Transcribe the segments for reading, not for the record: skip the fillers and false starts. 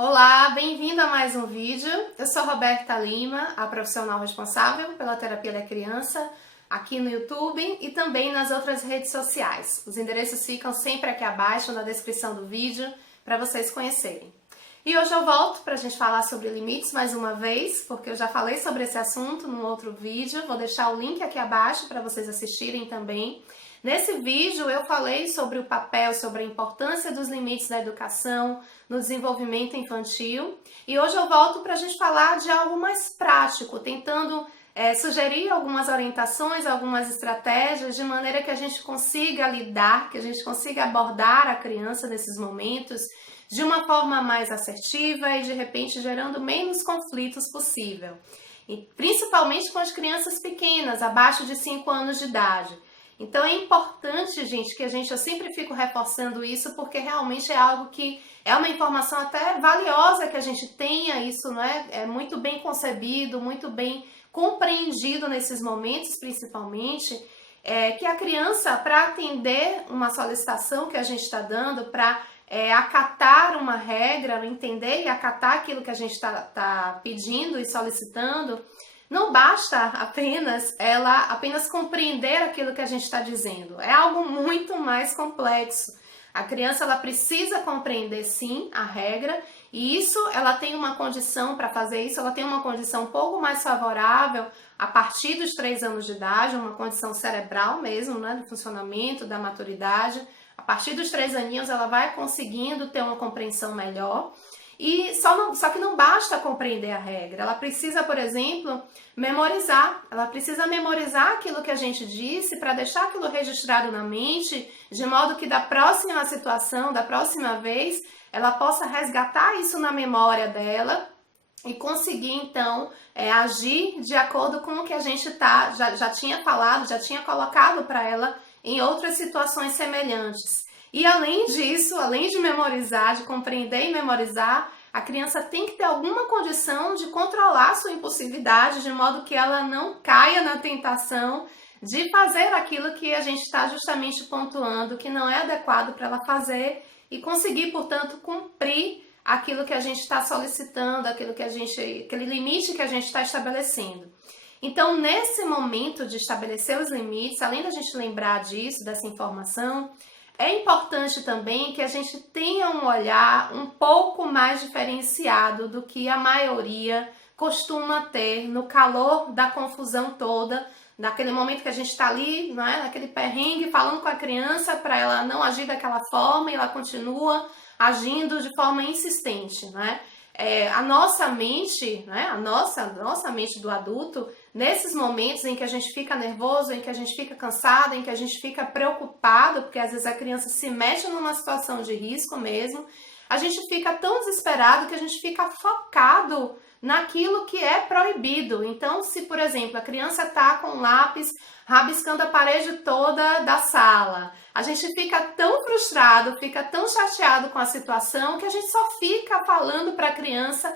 Olá, bem-vindo a mais um vídeo. Eu sou Roberta Lima, a profissional responsável pela terapia da criança, aqui no YouTube e também nas outras redes sociais. Os endereços ficam sempre aqui abaixo na descrição do vídeo para vocês conhecerem. E hoje eu volto para a gente falar sobre limites mais uma vez, porque eu já falei sobre esse assunto num outro vídeo. Vou deixar o link aqui abaixo para vocês assistirem também. Nesse vídeo eu falei sobre o papel, sobre a importância dos limites na educação, no desenvolvimento infantil. E hoje eu volto para a gente falar de algo mais prático, tentando sugerir algumas orientações, algumas estratégias, de maneira que a gente consiga lidar, que a gente consiga abordar a criança nesses momentos de uma forma mais assertiva e de repente gerando menos conflitos possível. E principalmente com as crianças pequenas, abaixo de 5 anos de idade. Então é importante, gente, eu sempre fico reforçando isso, porque realmente é algo que é uma informação até valiosa que a gente tenha isso, não é? É muito bem concebido, muito bem compreendido nesses momentos, principalmente, que a criança, para atender uma solicitação que a gente está dando, para acatar uma regra, entender e acatar aquilo que a gente está pedindo e solicitando, não basta ela apenas compreender aquilo que a gente está dizendo. É algo muito mais complexo. A criança ela precisa compreender sim a regra, e isso ela tem uma condição para fazer isso, ela tem uma condição um pouco mais favorável a partir dos 3 anos de idade, uma condição cerebral mesmo, né, do funcionamento, da maturidade. A partir dos 3 aninhos ela vai conseguindo ter uma compreensão melhor. E só que não basta compreender a regra, ela precisa, por exemplo, memorizar. Ela precisa memorizar aquilo que a gente disse para deixar aquilo registrado na mente, de modo que da próxima situação, da próxima vez, ela possa resgatar isso na memória dela e conseguir, então, agir de acordo com o que a gente já tinha falado, já tinha colocado para ela em outras situações semelhantes. E além disso, além de memorizar, de compreender e memorizar, a criança tem que ter alguma condição de controlar sua impulsividade, de modo que ela não caia na tentação de fazer aquilo que a gente está justamente pontuando, que não é adequado para ela fazer, e conseguir, portanto, cumprir aquilo que a gente está solicitando, aquele limite que a gente está estabelecendo. Então, nesse momento de estabelecer os limites, além da gente lembrar disso, dessa informação, é importante também que a gente tenha um olhar um pouco mais diferenciado do que a maioria costuma ter no calor da confusão toda, naquele momento que a gente está ali, não é? Naquele perrengue, falando com a criança para ela não agir daquela forma, e ela continua agindo de forma insistente, né? A nossa mente, né? A nossa mente do adulto, nesses momentos em que a gente fica nervoso, em que a gente fica cansado, em que a gente fica preocupado, porque às vezes a criança se mete numa situação de risco mesmo, a gente fica tão desesperado que a gente fica focado naquilo que é proibido. Então, se, por exemplo, a criança está com um lápis rabiscando a parede toda da sala, a gente fica tão frustrado, fica tão chateado com a situação, que a gente só fica falando para a criança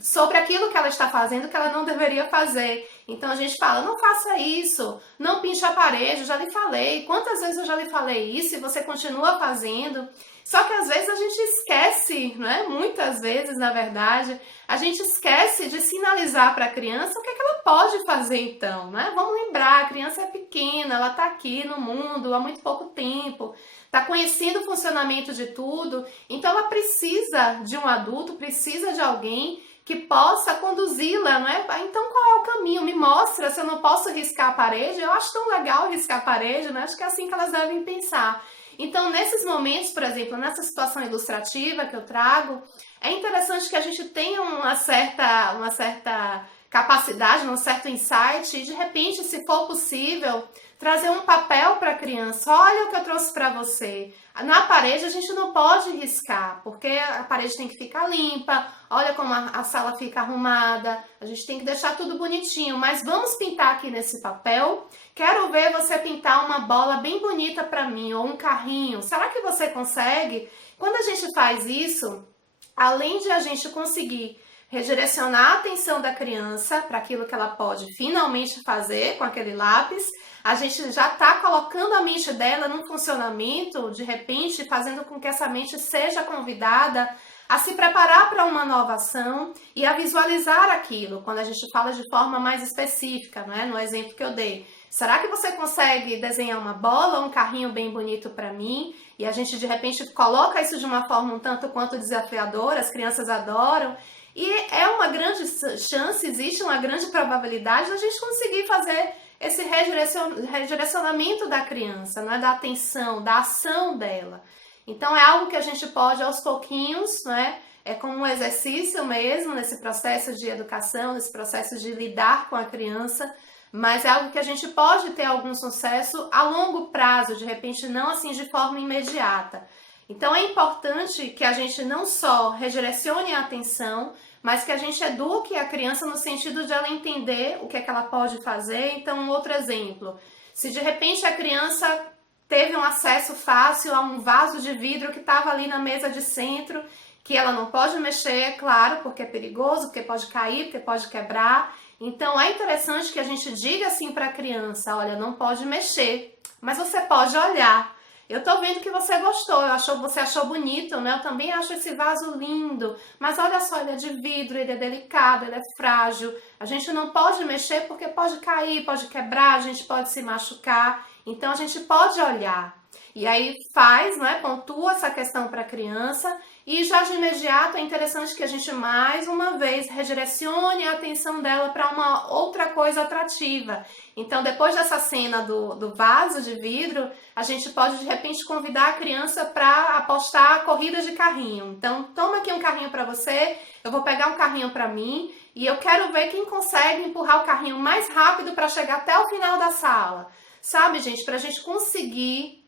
sobre aquilo que ela está fazendo que ela não deveria fazer. Então a gente fala, não faça isso, não pinche a parede, eu já lhe falei, quantas vezes eu já lhe falei isso e você continua fazendo? Só que às vezes a gente esquece, né? Muitas vezes, na verdade, a gente esquece de sinalizar para a criança o que ela pode fazer então, né? Vamos lembrar, a criança é pequena, ela está aqui no mundo há muito pouco tempo, está conhecendo o funcionamento de tudo, então ela precisa de um adulto, precisa de alguém que possa conduzi-la, não é? Então qual é o caminho? Me mostra, se eu não posso riscar a parede. Eu acho tão legal riscar a parede, né? Acho que é assim que elas devem pensar. Então, nesses momentos, por exemplo, nessa situação ilustrativa que eu trago, é interessante que a gente tenha uma certa capacidade, um certo insight, e de repente, se for possível, trazer um papel para a criança. Olha o que eu trouxe para você. Na parede a gente não pode riscar, porque a parede tem que ficar limpa, olha como a sala fica arrumada, a gente tem que deixar tudo bonitinho, mas vamos pintar aqui nesse papel. Quero ver você pintar uma bola bem bonita para mim, ou um carrinho. Será que você consegue? Quando a gente faz isso, além de a gente conseguir redirecionar a atenção da criança para aquilo que ela pode finalmente fazer com aquele lápis, a gente já está colocando a mente dela num funcionamento, de repente, fazendo com que essa mente seja convidada a se preparar para uma nova ação e a visualizar aquilo, quando a gente fala de forma mais específica, não é? No exemplo que eu dei. Será que você consegue desenhar uma bola ou um carrinho bem bonito para mim? E a gente, de repente, coloca isso de uma forma um tanto quanto desafiadora, as crianças adoram. E é uma grande chance, existe uma grande probabilidade da gente conseguir fazer esse redirecionamento da criança, não é? Da atenção, da ação dela. Então é algo que a gente pode aos pouquinhos, não é? É como um exercício mesmo nesse processo de educação, nesse processo de lidar com a criança, mas é algo que a gente pode ter algum sucesso a longo prazo, de repente não assim de forma imediata. Então é importante que a gente não só redirecione a atenção, mas que a gente eduque a criança no sentido de ela entender o que é que ela pode fazer. Então, um outro exemplo, se de repente a criança teve um acesso fácil a um vaso de vidro que estava ali na mesa de centro, que ela não pode mexer, é claro, porque é perigoso, porque pode cair, porque pode quebrar. Então é interessante que a gente diga assim para a criança, olha, não pode mexer, mas você pode olhar. Eu tô vendo que você gostou, você achou bonito, né? Eu também acho esse vaso lindo, mas olha só, ele é de vidro, ele é delicado, ele é frágil. A gente não pode mexer porque pode cair, pode quebrar, a gente pode se machucar. Então a gente pode olhar. E aí faz, né? Pontua essa questão para a criança e já de imediato é interessante que a gente mais uma vez redirecione a atenção dela para uma outra coisa atrativa. Então depois dessa cena do vaso de vidro, a gente pode de repente convidar a criança para apostar corrida de carrinho. Então toma aqui um carrinho para você, eu vou pegar um carrinho para mim e eu quero ver quem consegue empurrar o carrinho mais rápido para chegar até o final da sala. Sabe, gente, para a gente conseguir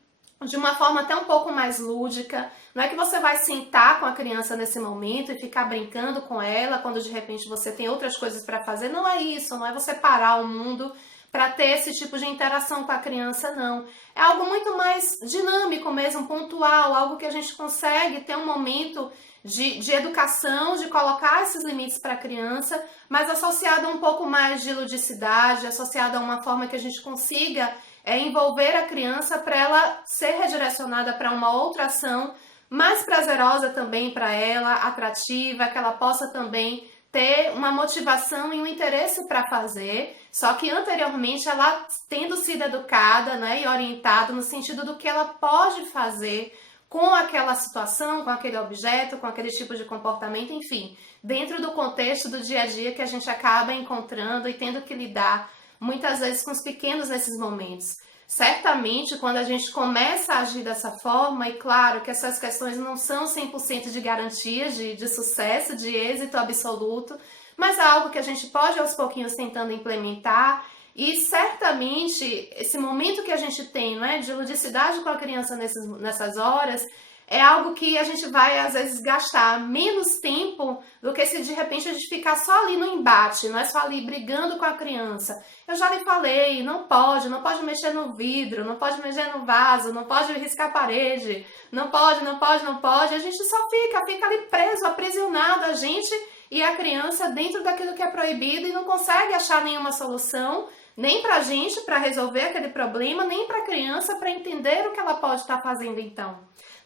de uma forma até um pouco mais lúdica. Não é que você vai sentar com a criança nesse momento e ficar brincando com ela quando de repente você tem outras coisas para fazer. Não é isso, não é você parar o mundo para ter esse tipo de interação com a criança, não. É algo muito mais dinâmico mesmo, pontual, algo que a gente consegue ter um momento de educação, de colocar esses limites para a criança, mas associado a um pouco mais de ludicidade, associado a uma forma que a gente consiga envolver a criança para ela ser redirecionada para uma outra ação mais prazerosa também para ela, atrativa, que ela possa também ter uma motivação e um interesse para fazer, só que anteriormente ela tendo sido educada, né, e orientada no sentido do que ela pode fazer com aquela situação, com aquele objeto, com aquele tipo de comportamento, enfim, dentro do contexto do dia a dia que a gente acaba encontrando e tendo que lidar muitas vezes com os pequenos nesses momentos. Certamente, quando a gente começa a agir dessa forma, e claro que essas questões não são 100% de garantias de sucesso, de êxito absoluto, mas é algo que a gente pode aos pouquinhos tentando implementar, e certamente esse momento que a gente tem, não é, de ludicidade com a criança nessas horas, é algo que a gente vai, às vezes, gastar menos tempo do que se de repente a gente ficar só ali no embate, não é só ali brigando com a criança. Eu já lhe falei, não pode mexer no vidro, não pode mexer no vaso, não pode riscar a parede, não pode. A gente só fica ali preso, aprisionado, a gente e a criança dentro daquilo que é proibido e não consegue achar nenhuma solução, nem pra gente, para resolver aquele problema, nem pra criança, para entender o que ela pode estar fazendo então.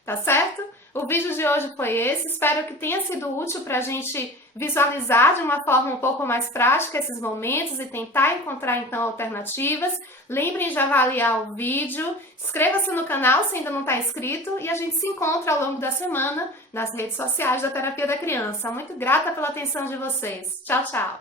Tá certo? O vídeo de hoje foi esse, espero que tenha sido útil para a gente visualizar de uma forma um pouco mais prática esses momentos e tentar encontrar então alternativas. Lembrem de avaliar o vídeo, inscreva-se no canal se ainda não está inscrito e a gente se encontra ao longo da semana nas redes sociais da Terapia da Criança. Muito grata pela atenção de vocês. Tchau, tchau!